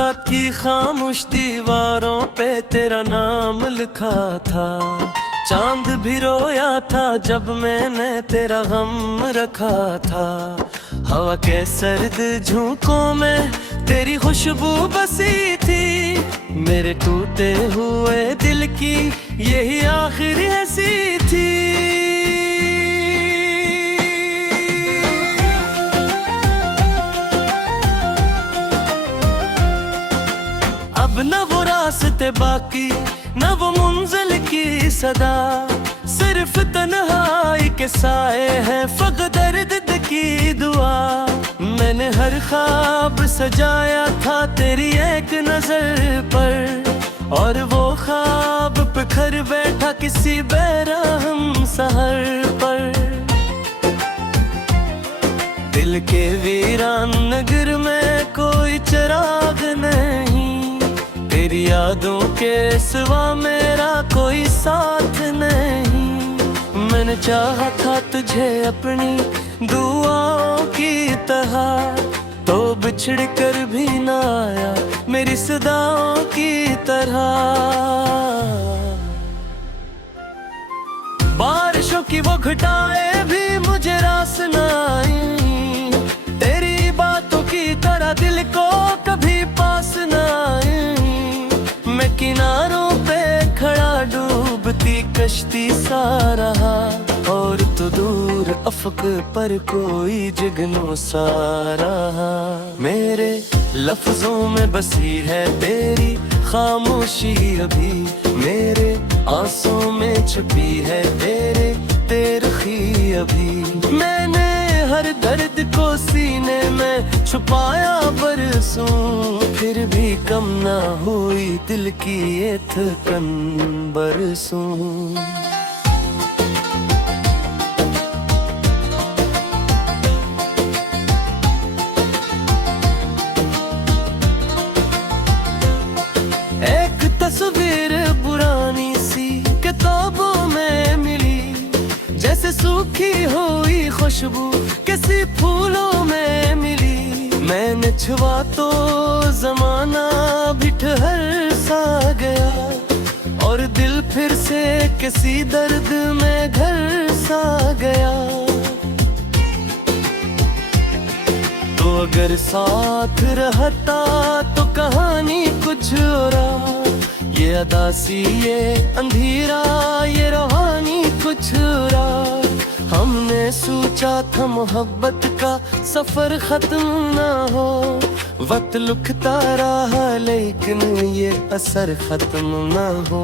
रात की खामोश दीवारों पे तेरा नाम लिखा था। चांद भी रोया था जब मैंने तेरा गम रखा था। हवा के सर्द झोंकों में तेरी खुशबू बसी थी। मेरे टूटे हुए दिल की यही आखिरी हंसी थी। अब न वो रास्ते बाकी न वो मंजिल की सदा, सिर्फ तन्हाई के साए हैं फक़्त दर्द की दुआ। मैंने हर ख्वाब सजाया था तेरी एक नजर पर, और वो ख्वाब बिखर बैठा किसी बेरहम सहर पर। दिल के वीरान नगर में कोई चिराग नहीं, तेरी यादों के सिवा मेरा कोई साथ नहीं। मैंने चाहा था तुझे अपनी दुआओं की तरह, तो बिछड़ कर भी ना आया मेरी सदाओं की तरह। बारिशों की वो घटाएं भी मुझे रास न आई, तेरी बातों की तरह दिल को कभी पास न आई। मैं किनारों पे खड़ा डूबती कश्ती सा रहा, और तो दूर अफक पर कोई जुगनू सा रहा। मेरे लफ्जों में बसी है तेरी खामोशी अभी, मेरे आंसुओं में छुपी है तेरे तेरखी अभी। मैंने हर दर्द को सीने में छुपाया बरसों, फिर भी कम ना हुई दिल की ये थकन बरसों। एक तस्वीर पुरानी सी किताबों में मिली, जैसे सूखी हुई खुशबू किसी फूलों में मिली। मैंने छुआ तो जमाना भी ठहर सा गया, और दिल फिर से किसी दर्द में घर सा गया। तो अगर साथ रहता तो कहानी कुछ और, ये अदासी ये अंधेरा ये रूहानी कुछ और। हमने सोचा था मोहब्बत का सफर खत्म ना हो, वक्त लुकता रहा लेकिन ये असर खत्म ना हो।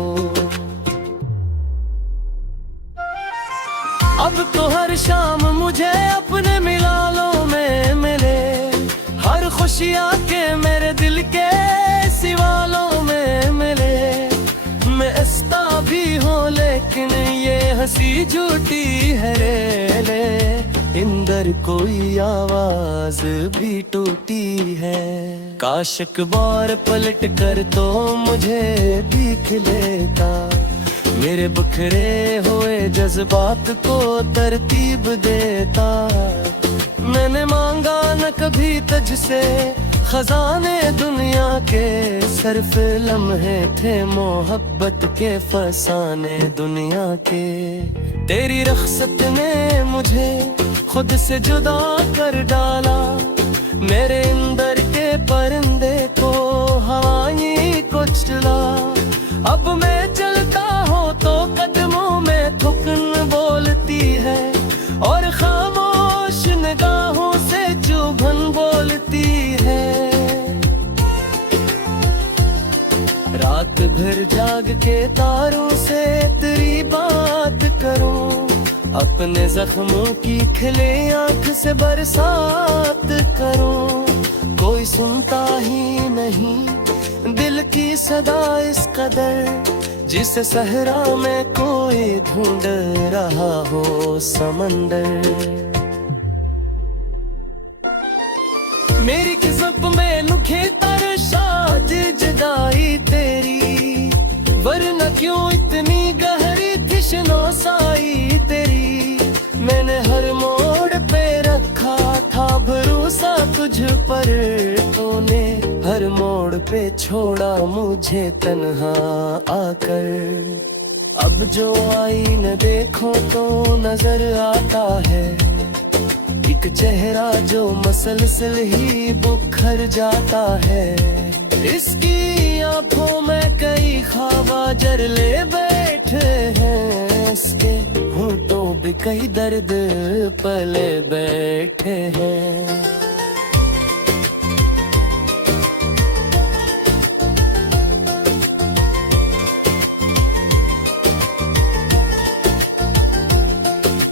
अब तो हर शाम मुझे अपने मिलालों में मिले, हर खुशियाँ के मेरे दिल के सिवालों में मिले। मैं हंसता भी हूँ लेकिन ये हंसी झूठी है रे, इंदर कोई आवाज भी टूटी है। काश एक बार पलट कर तो मुझे दिख लेता, मेरे बिखरे हुए जज्बात को तरतीब देता। मैंने मांगा न कभी तुझसे खजाने दुनिया के, सिर्फ लम्हे थे मोहब्बत के फसाने दुनिया के। तेरी रख्सत ने मुझे खुद से जुदा कर डाला, मेरे अंदर के परिंदे को हवाएं कुचला। अब मैं चलता हूँ तो कदमों में थुकन बोलती है, और खामोश निगाहों से चुभन बोलती है। रात भर जाग के तारों से तेरी बात करूं, अपने जख्मों की खिले आंख से बरसात करूं। कोई सुनता ही नहीं दिल की सदा इस कदर, जिस सहरा में कोई ढूंढ रहा हो समंदर। मेरी किस्मत में लिखे तरशाद जुदाई तेरी, वरना क्यों इतनी गहरी थी शनासाई तेरी। मैंने हर मोड़ पे रखा था भरोसा तुझ पर, तूने हर हर मोड़ पे छोड़ा मुझे तन्हा आकर। अब जो आईने देखो तो नजर आता है एक चेहरा जो मसलसल ही बुखर जाता है। इसकी आंखों में कई ख्वाब जरले बैठे हैं, इसके होंठों पे कई दर्द पले बैठे हैं।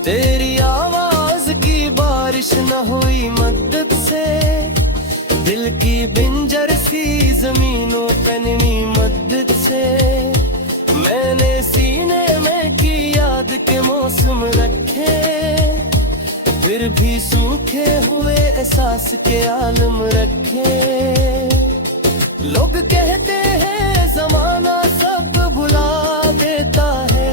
तेरी आवाज की बारिश न हुई मद्दत से, दिल की बिंजर सी जमीनों पे नहीं मद्दत से। मैंने सीने में की याद के मौसम रखे, फिर भी सूखे हुए एहसास के आलम रखे। लोग कहते हैं जमाना सब भुला देता है,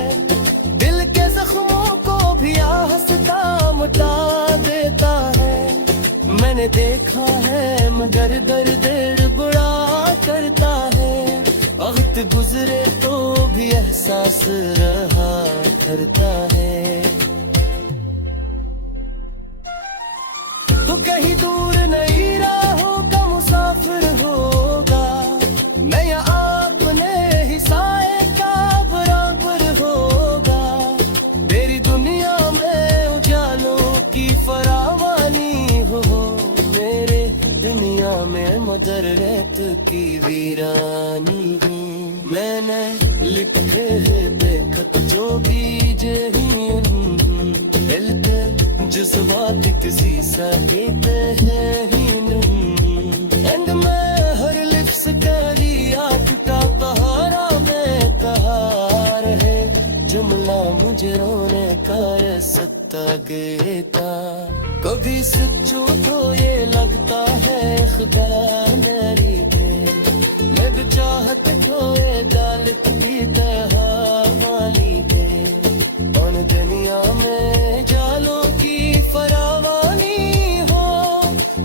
दिल के जख्मों को भी हंसता मिटा देता है। मैंने देखा है मगर दर्द बुरा करता है, वक्त गुजरे तो भी एहसास रहा करता है। तो कहीं दूर नई राहों का मुसाफिर होगा, मैं या आपने ही साए का बराबर होगा। मेरी दुनिया में उजालों की फरावानी हो, मेरे दुनिया में मदर रेत की वीरानी हूँ। मैंने लिखते हैं देखत जो बीज दिल के जज्बात किसी सा कहते हैं एंड में हर लिप्स करी आटता बहारा में तहार है। जुमला मुझे रोने का सत्ता गेता, कभी सच्चो तो ये लगता है खुदा मेरी दे। मैं भी चाहत तो ये दालत की तरह वाली दे, उन दुनिया में जालों की फरावानी हो,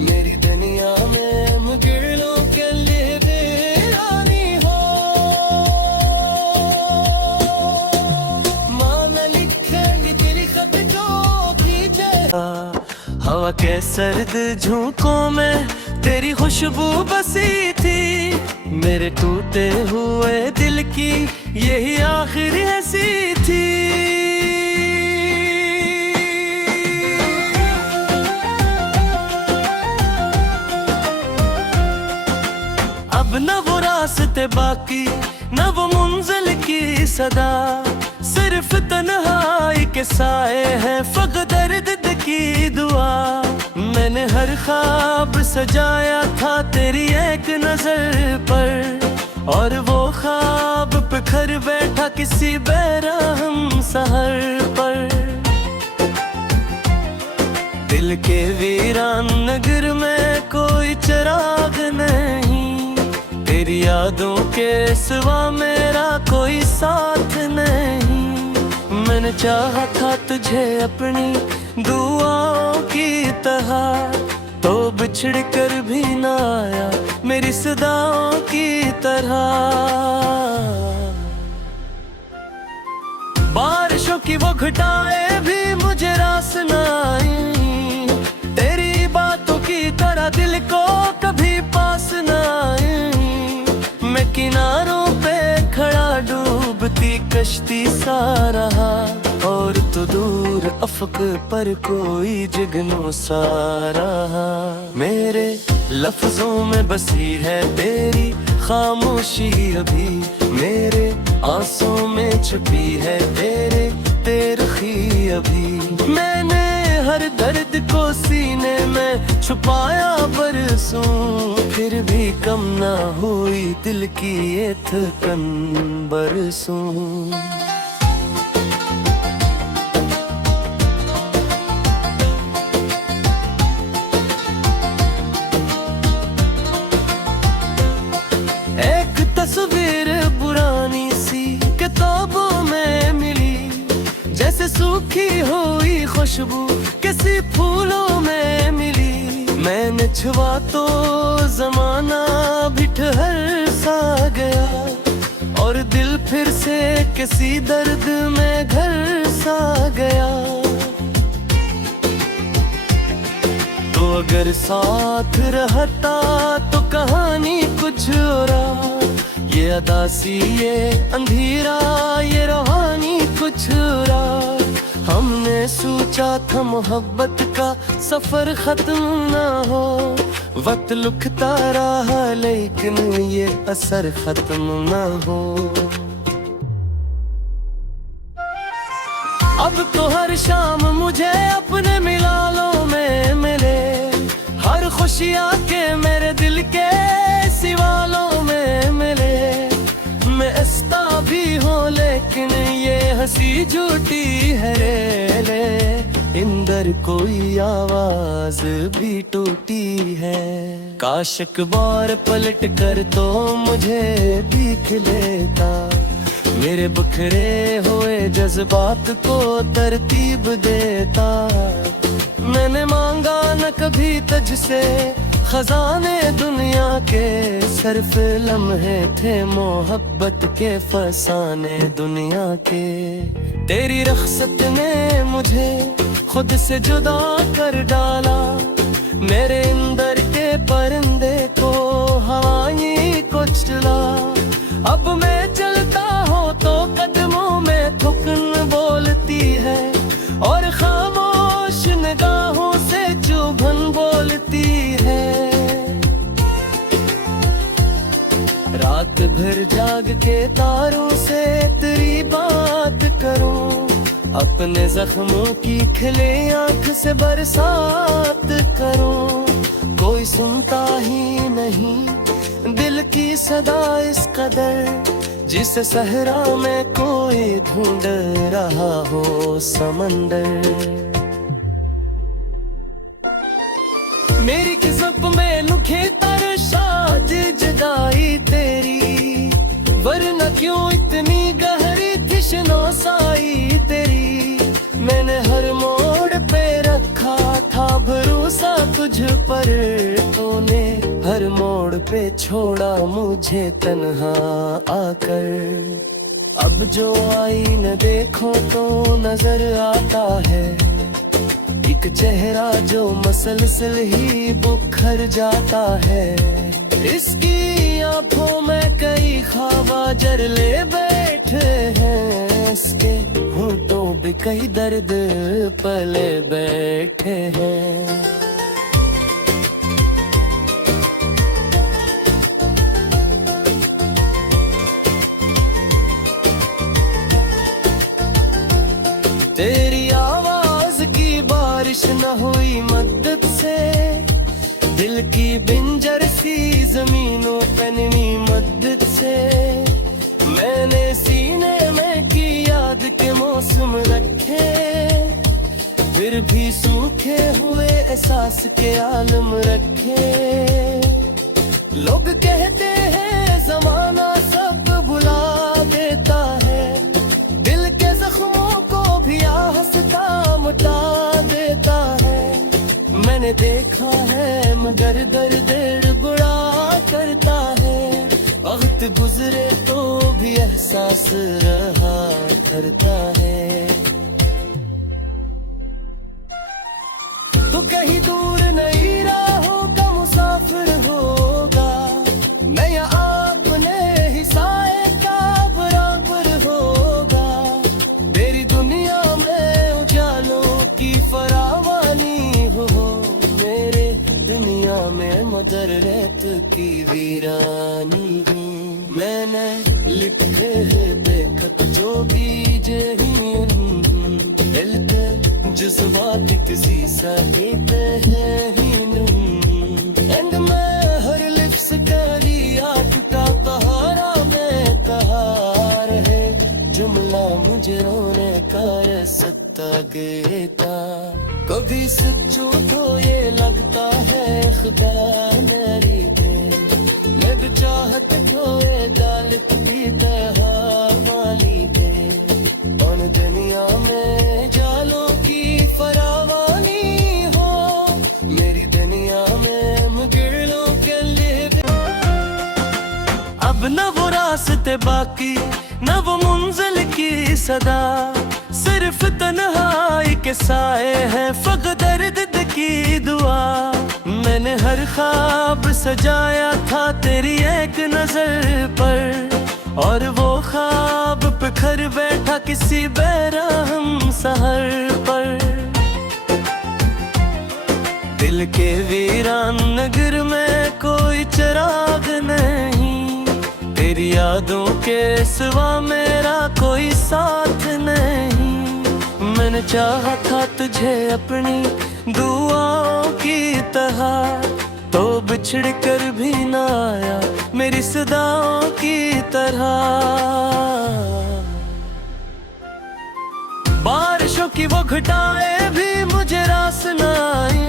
मेरी दुनिया में मुगिलों के लिए वीरानी हो। माना लिखेगी तेरी खत जो कीजे, हवा के सर्द झोंकों में तेरी खुशबू बसी थी। मेरे टूटे हुए दिल की यही आखिरी हंसी थी। अब न वो रास्ते बाकी न वो मंजिल की सदा, सिर्फ तन्हाई के साए हैं फक़्त दर्द की दुआ। मैंने हर ख्वाब सजाया था तेरी एक नजर पर, और वो ख्वाब बिखर बैठा किसी बेरहम सहर पर। दिल के वीरान नगर में कोई चिराग नहीं, तेरी यादों के सिवा मेरा कोई साथ नहीं। मैंने चाहा था तुझे अपनी दुआओं की तरह, तो बिछड़ कर भी ना आया मेरी सदाओं की तरह। बारिशों की वो घटाएं भी मुझे रास न आई, तेरी बातों की तरह दिल को कभी पास न आई। मैं किनारों पे खड़ा डूबती कश्ती सा रहा, और तो दूर अफक पर कोई जुगनू सा रहा। मेरे लफ्जों में बसी है तेरी खामोशी अभी, मेरे आंसुओं में छुपी है तेरे तेरखी अभी। मैंने हर दर्द को सीने में छुपाया बरसों, फिर भी कम ना हुई दिल की ये थकन बरसों। एक तस्वीर पुरानी सी किताबों में मिली, जैसे सूखी हुई खुशबू किसी फूलों में मिली। मैंने छुआ तो जमाना भी ठहर सा गया, और दिल फिर से किसी दर्द में घर सा गया। तो अगर साथ रहता तो कहानी कुछ और, ये अदासी ये अंधेरा ये रूहानी कुछ और। हमने सोचा था मोहब्बत का सफर खत्म ना हो, वक्त लुकता रहा लेकिन ये असर खत्म ना हो। अब तो हर शाम मुझे अपने मिलालों में मिले, हर खुशियाँ के मेरे दिल के सिवालों में मिले। मैं हंसता भी हूँ लेकिन ये हंसी झूठी है रे, इंदर कोई आवाज भी टूटी है। काश एक बार पलट कर तो मुझे दिख लेता, मेरे बिखरे हुए जज्बात को तरतीब देता। मैंने मांगा न कभी तुझसे खजाने दुनिया के, सिर्फ लम्हे थे मोहब्बत के फसाने दुनिया के। तेरी रख्सत ने मुझे खुद से जुदा कर डाला, मेरे अंदर के परिंदे को हवाई कुचला। अब मैं चलता हूँ तो कदमों में थुकन बोलती है, और खामोश निगाहों से चुभन बोलती है। रात भर जाग के तारों से तेरी बात करूं, अपने जख्मों की खिले आंख से बरसात करूं। कोई सुनता ही नहीं दिल की सदा इस कदर, जिस सहरा में कोई ढूंढ रहा हो समंदर। मेरी किस्मत में लुखे तरशाद जुदाई तेरी, वरना क्यों इतनी गहरी थी शनौसाई तेरी। मैंने हर मोड़ पे रखा था भरोसा तुझ पर, तूने हर मोड़ पे छोड़ा मुझे तन्हा आकर। अब जो आईने देखो तो नजर आता है एक चेहरा जो मसलसल ही बुखर जाता है। इसकी आंखों में कई ख्वाब जरले बैठे हैं, इसके होठों पे कई दर्द पले बैठे हैं। तेरी आवाज की बारिश न हुई मद्दत से, दिल की बिंजर सी जमीनों पे नहीं मद्दत से। मैंने सीने में की याद के मौसम रखे, फिर भी सूखे हुए एहसास के आलम रखे। लोग कहते हैं जमाना सब भुला देता है, दिल के जख्मों को भी हंसता मुटा देता है। मैंने देखा है मगर दर्द बुरा करता है, वक्त गुजरे तो भी एहसास रहा करता है। तो कहीं दूर नहीं राहों का मुसाफिर होगा, मैं यहाँ अपने ही साए का बराबर होगा। तेरी दुनिया में उजालों की फरावानी हो, मेरे दुनिया में मदर रेत की वीरानी हूँ। मैंने लिखे देखत जो बीज ही दिल के जज्बात किसी सा देते हैं ही नहीं। एंड मैं हर लिप्स करी आठ का कहारा में कहार है, जुमला मुझे रोने का सत्ता गेता। कभी सच्चो तो ये लगता है खुदा मेरी दे, मैं भी चाहत खोए दालत की तरह वाली दे। कौन दुनिया में जालों की फरावानी हो, मेरी दुनिया में रास्ते बाकी न वो मंजिल की सदा, सिर्फ तन्हाई के साए हैं फकत दर्द की दुआ। मैंने हर ख्वाब सजाया था तेरी एक नजर पर, और वो ख्वाब बिखर बैठा किसी बेरहम सहर पर। दिल के वीरान नगर में कोई चिराग नहीं, तेरी यादों के सिवा मेरा कोई साथ नहीं। मैंने चाहा था तुझे अपनी दुआओं की तरह, तो बिछड़ कर भी ना आया मेरी सदाओं की तरह। बारिशों की वो घटाएं भी मुझे रास न आई,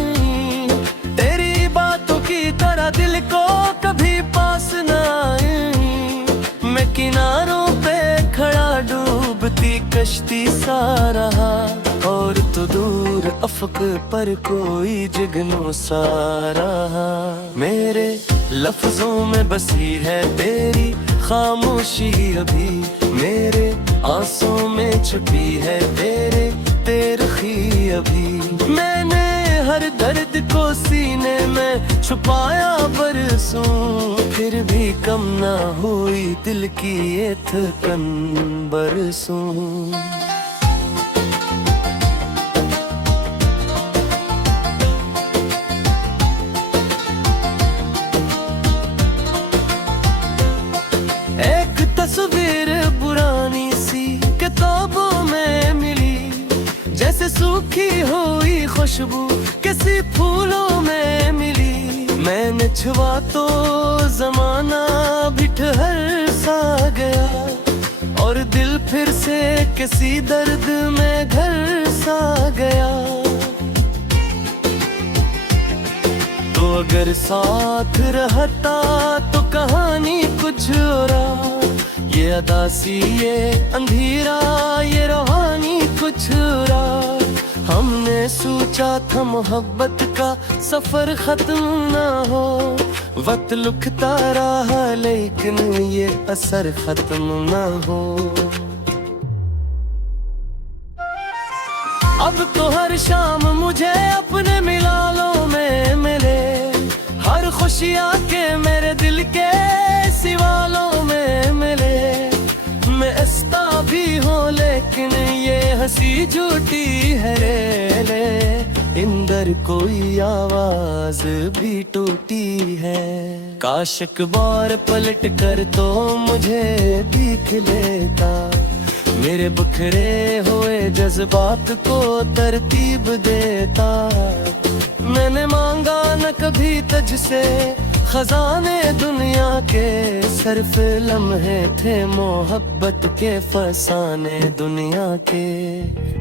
तेरी बातों की तरह दिल को कभी पास न आई। मैं किनारों पे खड़ा डूबती कश्ती सा रहा, और तो दूर अफक पर कोई जुगनू सा रहा। मेरे लफ्जों में बसी है तेरी खामोशी अभी, मेरे आंसुओं में छुपी है तेरे तेरखी अभी। मैंने हर दर्द को सीने में छुपाया बरसों, फिर भी कम ना हुई दिल की ये थकन बरसों। एक तस्वीर पुरानी सी किताबों में मिली, जैसे सूखी हुई खुशबू किसी फूलों में मिली। मैंने छुआ तो जमाना भी ठहर सा गया, और दिल फिर से किसी दर्द में घर सा गया। तो अगर साथ रहता तो कहानी कुछ और, ये अदासी ये अंधेरा ये रूहानी कुछ और। हमने सोचा था मोहब्बत का सफर खत्म ना हो, वक्त लुकता रहा लेकिन ये असर खत्म ना हो। अब तो हर शाम मुझे अपने मिलालों में मिले, हर खुशियाँ के मेरे दिल के सिवालों में मिले। मैं हंसता भी हूँ लेकिन ये हंसी झूठी है रे, इंदर कोई आवाज भी टूटी है। काश एक बार पलट कर तो मुझे दिख लेता, मेरे बिखरे हुए जज्बात को तरतीब देता। मैंने मांगा न कभी तुझसे खजाने दुनिया के, सिर्फ लम्हे थे मोहब्बत के फसाने दुनिया के।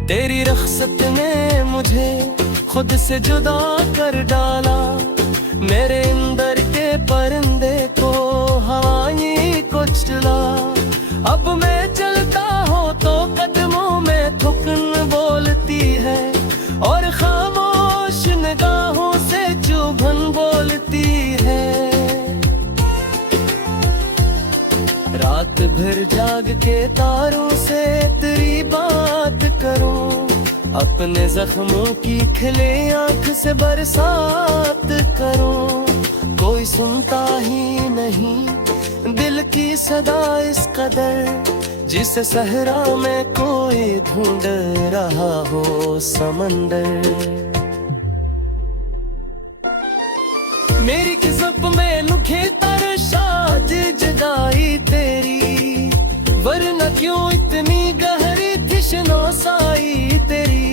तेरी रख्सत ने मुझे खुद से जुदा कर डाला, मेरे अंदर के परिंदे को हवाई को चला। अब मैं चलता हूँ तो कदमों में थुकन बोलती है, और खामोश निगाहों से चुभन बोलती है। रात भर जाग के तारों से तेरी बात करूं, अपने जख्मों की खिले आंख से बरसात करूं। कोई सुनता ही नहीं दिल की सदा इस कदर, जिस सहरा में कोई ढूंढ रहा हो समंदर। मेरी किस्मत में लुखे तरशाद जुदाई तेरी, वरना क्यों इतनी गहरी थी शनौसाई तेरी।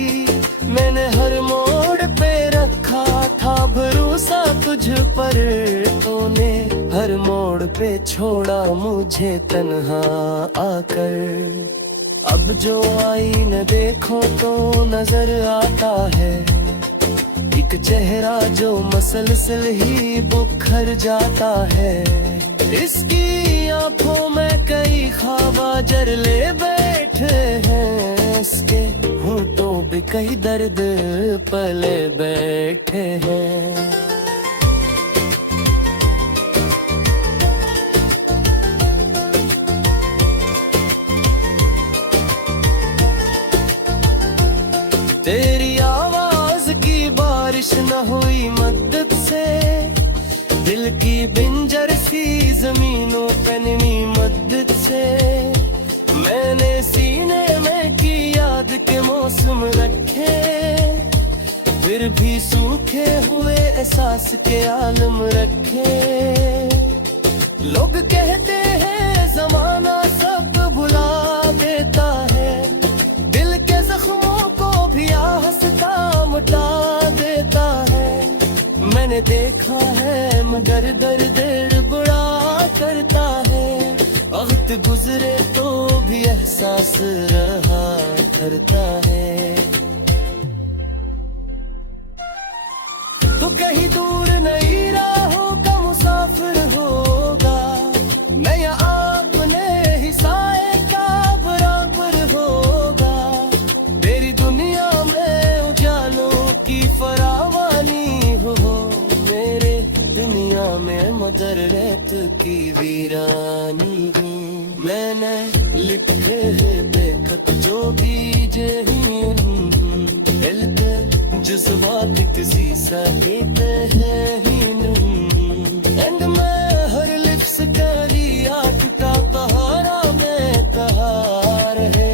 मैंने हर मोड़ पे रखा था भरोसा तुझ पर, तूने हर मोड़ पे छोड़ा मुझे तन्हा आकर। अब जो आईने देखो तो नजर आता है एक चेहरा जो मसलसल ही बुखर जाता है। इसकी आंखों में कई ख्वाब जरले बैठे हैं, इसके होठों पे कई दर्द पले बैठे हैं। तेरी आवाज की बारिश न हुई मद्दत से, दिल की बिंजर सी जमीनों पे नहीं मद्दत से। मैंने सीने में की याद के मौसम रखे, फिर भी सूखे हुए एहसास के आलम रखे। लोग कहते हैं जमाना सब भुला देता है, दिल के जख्मों को भी हंसता मिटा देता है। मैंने देखा है मगर दर्द बड़ा करता है, वक्त गुजरे तो भी एहसास रहा करता है। तू कहीं दूर नहीं राहों का मुसाफिर होगा, मैं यहाँ अपने ही साए का बराबर होगा। तेरी दुनिया में उजालों की फरावानी हो, मेरे दुनिया में मदर रेत की वीरानी हूँ। मैंने लिखे बेखत जो बीज जज्बात किसी सहित है ही नहीं। एंड मैं हर लिप्स करी आठ का बहारा में तहार है,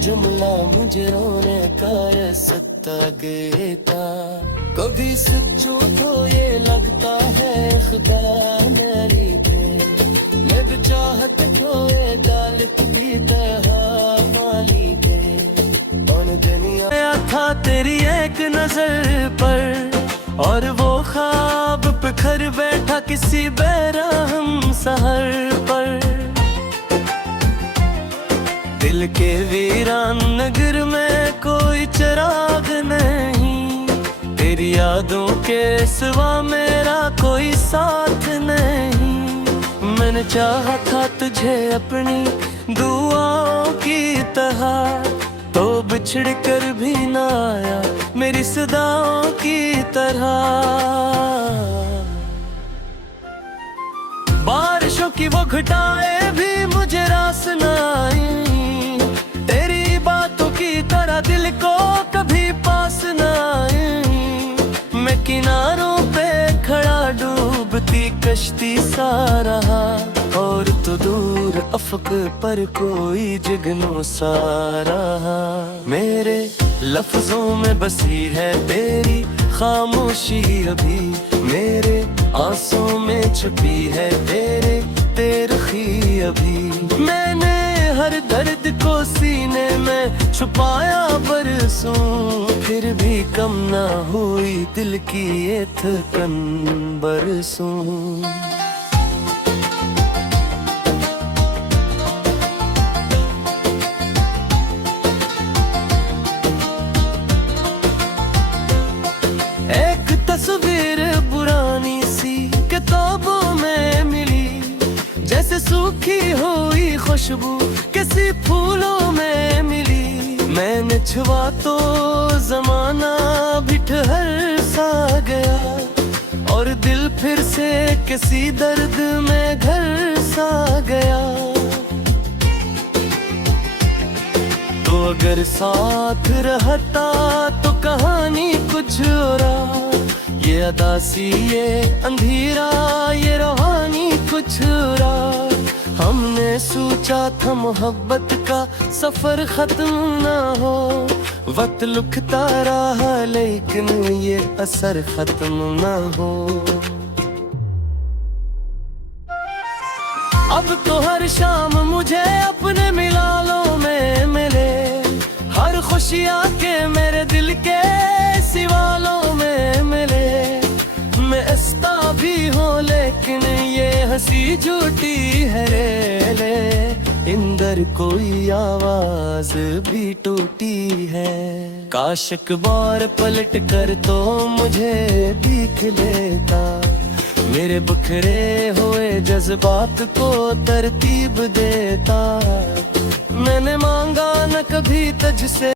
जुमला मुझे रोने का सत्ता गेता। कभी सच्चू तो ये लगता है खुदा मेरी दे, मैं भी चाहत खोए गालिब की तरह माली दे। दुनिया था तेरी एक नजर पर, और वो ख्वाब बिखर बैठा किसी बेरहम सहर पर। दिल के वीरान नगर में कोई चिराग नहीं, तेरी यादों के सिवा मेरा कोई साथ नहीं। मैंने चाहा था तुझे अपनी दुआओं की तरह, तो बिछड़ कर भी ना आया मेरी सदाओं की तरह। बारिशों की वो घटाए भी मुझे रास न आई, तेरी बातों की तरह दिल को कभी पास न आई। मैं किनारों पे खड़ा डूबती कश्ती सा रहा, और तो दूर अफक पर कोई जुगनू सा रहा। मेरे लफ्जों में बसी है तेरी खामोशी अभी, मेरे आंसुओं में छुपी है तेरे तेरखी अभी। मैंने हर दर्द को सीने में छुपाया बरसों, फिर भी कम ना हुई दिल की ये थकन बरसों। तस्वीर पुरानी सी किताबों में मिली, जैसे सूखी हुई खुशबू किसी फूलों में मिली। मैंने छुआ तो जमाना भी ठहर सा गया, और दिल फिर से किसी दर्द में घर सा गया। तो अगर साथ रहता तो कहानी कुछ और, ये अदासी ये अंधेरा ये रूहानी कुछ और। हमने सोचा था मोहब्बत का सफर खत्म ना हो, वक्त लुकता रहा लेकिन ये असर खत्म ना हो। अब तो हर शाम मुझे अपने मिलालों में मिले, हर खुशियाँ के मेरे दिल के सिवालों में मिले। मैं हंसता भी हूँ लेकिन ये हंसी झूठी है रे, इंदर कोई आवाज भी टूटी है। काश एक बार पलट कर तो मुझे देख लेता, मेरे बिखरे हुए जज्बात को तरतीब देता। मैंने मांगा न कभी तुझसे